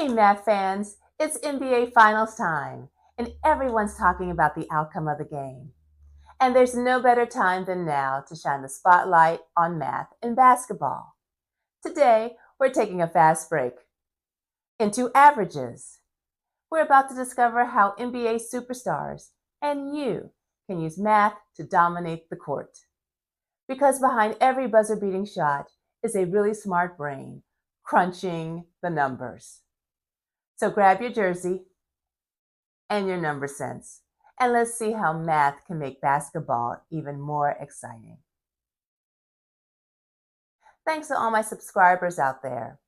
Hey, math fans, it's NBA Finals time, and everyone's talking about the outcome of the game. And there's no better time than now to shine the spotlight on math and basketball. Today, we're taking a fast break into averages. We're about to discover how NBA superstars and you can use math to dominate the court. Because behind every buzzer beating shot is a really smart brain crunching the numbers. So grab your jersey and your number sense, and let's see how math can make basketball even more exciting. Thanks to all my subscribers out there.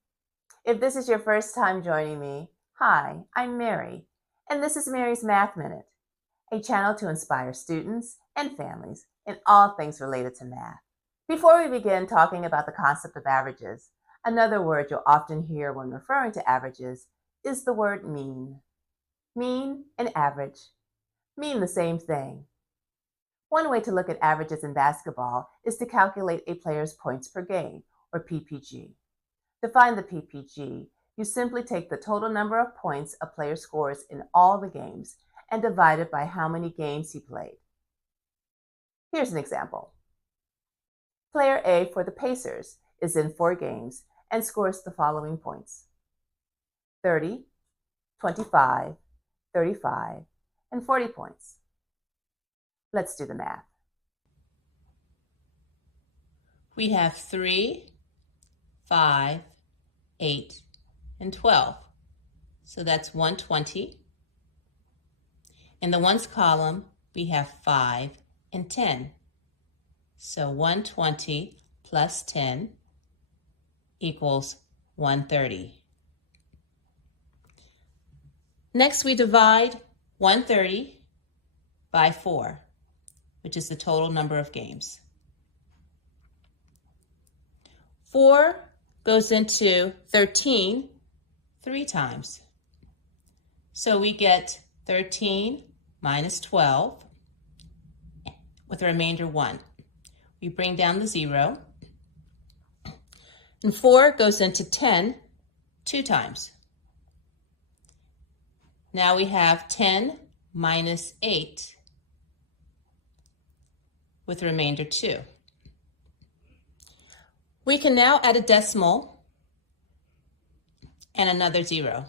If this is your first time joining me, hi, I'm Mary, and this is Mary's Math Minute, a channel to inspire students and families in all things related to math. Before we begin talking about the concept of averages, another word you'll often hear when referring to averages is the word mean. Mean and average mean the same thing. One way to look at averages in basketball is to calculate a player's points per game, or PPG. To find the PPG, you simply take the total number of points a player scores in all the games and divide it by how many games he played. Here's an example. Player A for the Pacers is in 4 games and scores the following points: 30, 25, 35, and 40 points. Let's do the math. We have 3, 5, 8, and 12. So that's 120. In the ones column, we have 5 and 10. So 120 plus 10 equals 130. Next, we divide 130 by 4, which is the total number of games. 4 goes into 13 3 times. So we get 13 minus 12 with a remainder 1. We bring down the 0. And 4 goes into 10 2 times. Now we have 10 minus 8 with the remainder 2. We can now add a decimal and another 0.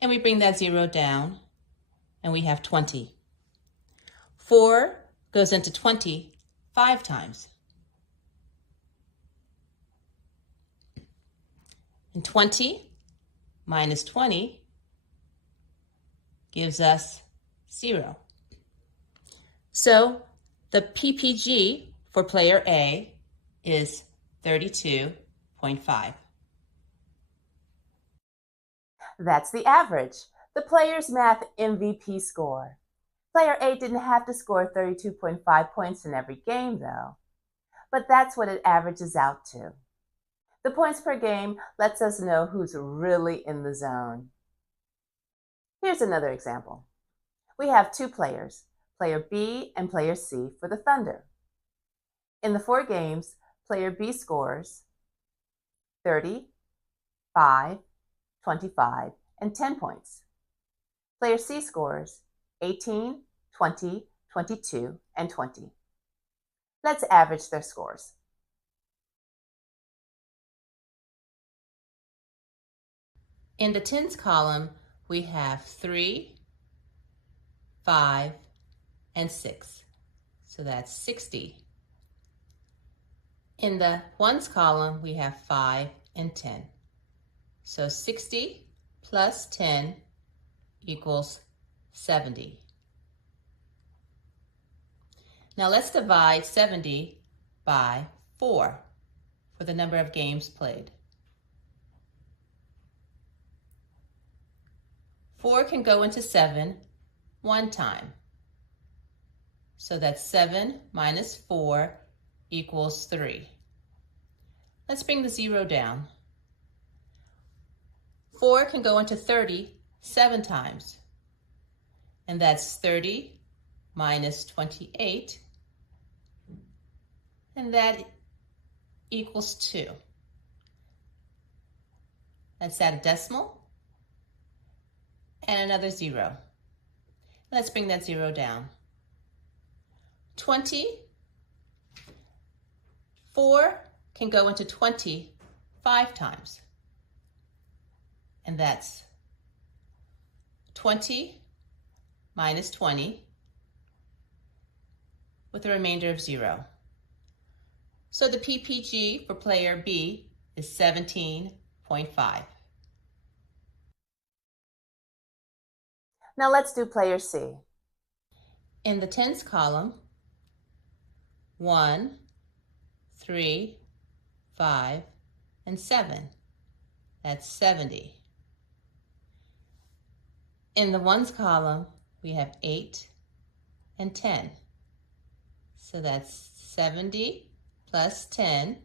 And we bring that 0 down, and we have 20. 4 goes into 20 5 times. And 20 minus 20 gives us 0. So the PPG for player A is 32.5. That's the average, the player's math MVP score. Player A didn't have to score 32.5 points in every game, though. But that's what it averages out to. The points per game lets us know who's really in the zone. Here's another example. We have 2 players, player B and player C for the Thunder. In the 4 games, player B scores 30, 5, 25, and 10 points. Player C scores 18, 20, 22, and 20. Let's average their scores. In the tens column, we have 3, 5, and 6. So that's 60. In the ones column, we have 5 and 10. So 60 plus 10 equals 70. Now let's divide 70 by 4 for the number of games played. 4 can go into 7 1 time. So that's 7 minus 4 equals 3. Let's bring the 0 down. 4 can go into 30 7 times. And that's 30 minus 28. And that equals 2. Let's add a decimal and another 0. Let's bring that 0 down. 24 can go into 20 5 times. And that's 20 minus 20 with a remainder of 0. So the PPG for player B is 17.5. Now let's do player C. In the tens column, 1, 3, 5, and 7. That's 70. In the ones column, we have 8 and 10. So that's 70 plus 10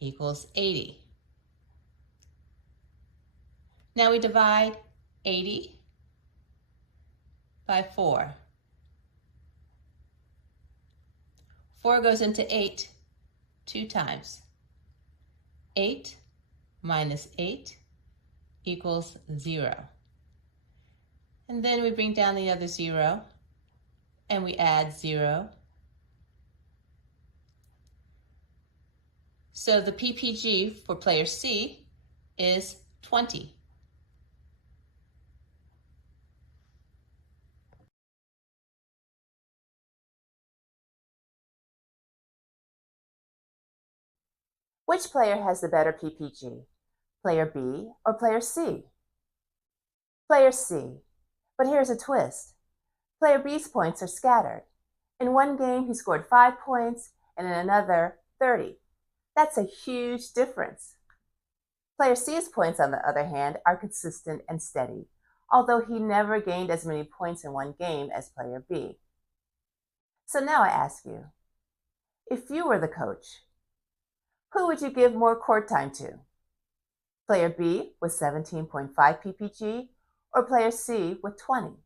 equals 80. Now we divide 80 by 4. 4 goes into 8 2 times. 8 minus 8 equals 0. And then we bring down the other 0 and we add 0. So the PPG for player C is 20. Which player has the better PPG? Player B or player C? Player C. But here's a twist. Player B's points are scattered. In one game, he scored 5 points, and in another, 30. That's a huge difference. Player C's points, on the other hand, are consistent and steady, although he never gained as many points in one game as player B. So now I ask you, if you were the coach, who would you give more court time to? Player B with 17.5 PPG or player C with 20?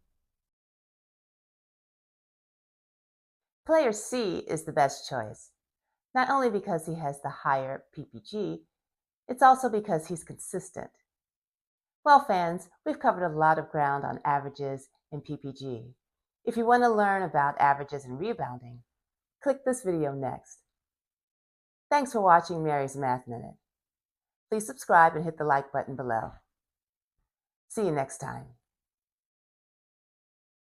Player C is the best choice, not only because he has the higher PPG, it's also because he's consistent. Well, fans, we've covered a lot of ground on averages and PPG. If you want to learn about averages and rebounding, click this video next. Thanks for watching Mary's Math Minute. Please subscribe and hit the like button below. See you next time.